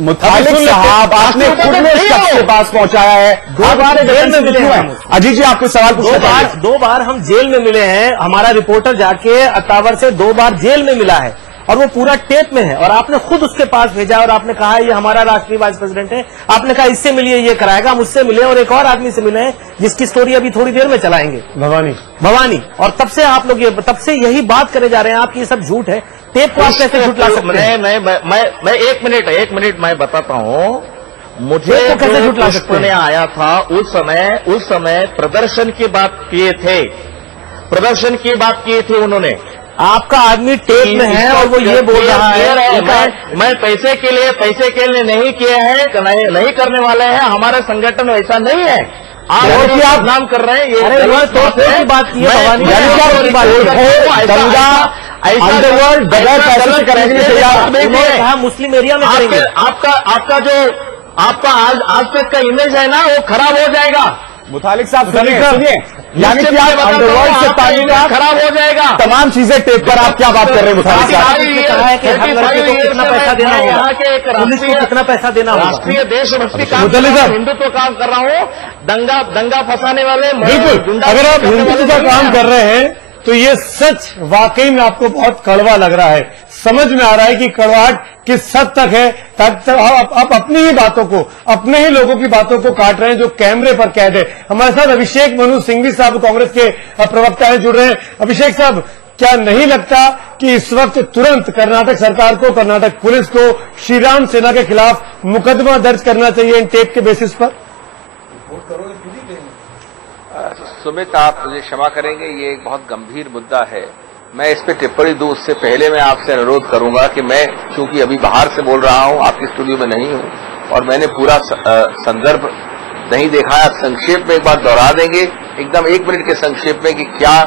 मुतालिक साहब, आपने खुद में इस शख्स के पास पहुंचाया है, 2 बार जेल में मिले हैं। अजीत जी, आपको सवाल पूछना है। 2 बार हम जेल में मिले हैं। हमारा रिपोर्टर जाके अतावर से 2 बार जेल में मिला है और वो पूरा टेप में है, और आपने खुद उसके पास भेजा और आपने कहा ये हमारा राष्ट्रीय वाइस प्रेसिडेंट है। आपने कहा इससे मिलिए, ये कराएगा। हम उससे मिले और एक और आदमी से मिले हैं जिसकी स्टोरी अभी थोड़ी देर में चलाएंगे, भवानी। और तब से आप लोग तब से यही बात करे जा रहे हैं, आपकी ये सब झूठ है। टेप को आप कैसे झुठला सकते हैं? मैं एक मिनट मैं बताता हूँ। मुझे कैसे झुठला सकते हैं? आया था उस समय प्रदर्शन की बात किए थे उन्होंने। आपका आदमी टेप में है और वो ये बोल रहा है मैं पैसे के लिए नहीं किए हैं, नहीं करने वाले हैं। हमारा संगठन ऐसा नहीं है। आप नाम कर रहे हैं, ये तो की बात की है। दंगा अंडरवर्ल्ड बगैर पैसे से करने के लिए तैयार। मुस्लिम एरिया में करेंगे। आपका आज तक का इमेज है ना, वो खराब हो जाएगा। मुतालिक साहब सुनिए, यानी कि आप अंडरवर्ल्ड से ताल्लुकात खराब हो जाएगा। तमाम चीजें टेप पर आप क्या बात कर रहे हैं मुतालिक साहब? कहा है कि हर लड़के को कितना पैसा देना होगा, पुलिस को कितना पैसा देना होगा। राष्ट्रीय देशभक्ति काम, हिंदुत्व काम कर रहा हूँ। दंगा फंसाने वाले बिल्कुल, अगर आप हिंदुत्व का काम कर रहे हैं तो ये सच वाकई में आपको बहुत कड़वा लग रहा है। समझ में आ रहा है कि कड़वाहट किस हद तक है। आप अपनी ही बातों को, अपने ही लोगों की बातों को काट रहे हैं जो कैमरे पर कैद है। हमारे साथ अभिषेक मनु सिंघवी साहब कांग्रेस के प्रवक्ता है, जुड़ रहे हैं। अभिषेक साहब, क्या नहीं लगता कि इस वक्त तुरंत कर्नाटक सरकार को, कर्नाटक पुलिस को श्री राम सेना के खिलाफ मुकदमा दर्ज करना चाहिए इन टेप के बेसिस पर? सुमित, आप मुझे क्षमा करेंगे, ये एक बहुत गंभीर मुद्दा है। मैं इस पे टिप्पणी दूं उससे पहले मैं आपसे अनुरोध करूंगा कि मैं चूंकि अभी बाहर से बोल रहा हूं, आपके स्टूडियो में नहीं हूं और मैंने पूरा संदर्भ नहीं देखा है। आप संक्षेप में एक बार दोहरा देंगे, एकदम 1 मिनट के संक्षेप में, कि क्या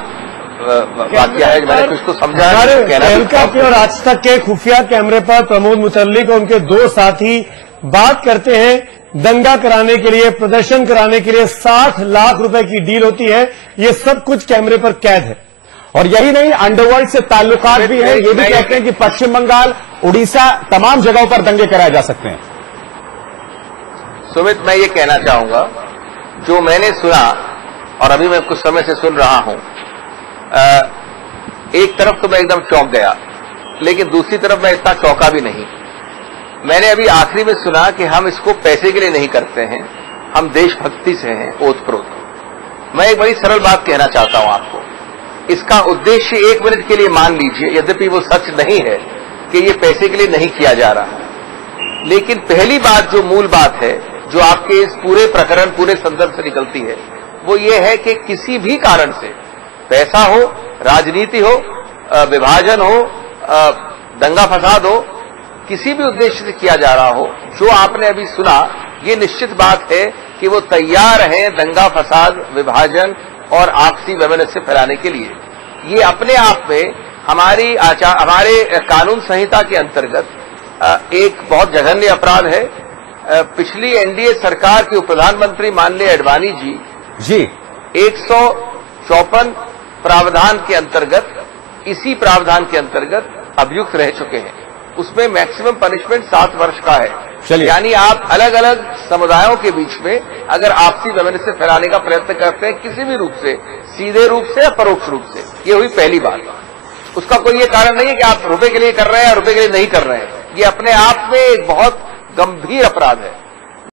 वाक्य है? मैंने कुछ तो समझा। तहलका के और आज तक के खुफिया कैमरे पर प्रमोद मुतल्लिक और उनके 2 साथी बात करते हैं दंगा कराने के लिए, प्रदर्शन कराने के लिए 60 लाख रुपए की डील होती है। ये सब कुछ कैमरे पर कैद है। और यही नहीं, अंडरवर्ल्ड से ताल्लुकात भी है। ये भी कहते हैं कि पश्चिम बंगाल, उड़ीसा, तमाम जगहों पर दंगे कराए जा सकते हैं। सुमित, मैं ये कहना चाहूंगा, जो मैंने सुना और अभी मैं कुछ समय से सुन रहा हूं, एक तरफ तो मैं एकदम चौंक गया, लेकिन दूसरी तरफ मैं इतना चौंका भी नहीं। मैंने अभी आखिरी में सुना कि हम इसको पैसे के लिए नहीं करते हैं, हम देशभक्ति से हैं ओतप्रोत। मैं एक बड़ी सरल बात कहना चाहता हूं आपको। इसका उद्देश्य 1 मिनट के लिए मान लीजिए, यद्यपि वो सच नहीं है कि ये पैसे के लिए नहीं किया जा रहा, लेकिन पहली बात, जो मूल बात है, जो आपके इस पूरे प्रकरण, पूरे संदर्भ से निकलती है, वो ये है कि किसी भी कारण से, पैसा हो, राजनीति हो, विभाजन हो, दंगा फसाद हो, किसी भी उद्देश्य से किया जा रहा हो, जो आपने अभी सुना, ये निश्चित बात है कि वो तैयार हैं दंगा फसाद, विभाजन और आपसी वैमनस्य फैलाने के लिए। ये अपने आप में हमारे कानून संहिता के अंतर्गत एक बहुत जघन्य अपराध है। पिछली एनडीए सरकार के उप प्रधानमंत्री माननीय अडवाणी जी 154 प्रावधान के अंतर्गत, इसी प्रावधान के अंतर्गत अभियुक्त रह चुके हैं। उसमें मैक्सिमम पनिशमेंट 7 वर्ष का है। यानी आप अलग अलग समुदायों के बीच में अगर आपसी वैमनस्य फैलाने का प्रयत्न करते हैं, किसी भी रूप से, सीधे रूप से या परोक्ष रूप से, ये हुई पहली बात। उसका कोई ये कारण नहीं है कि आप रुपए के लिए कर रहे हैं या रुपए के लिए नहीं कर रहे हैं। ये अपने आप में एक बहुत गंभीर अपराध है।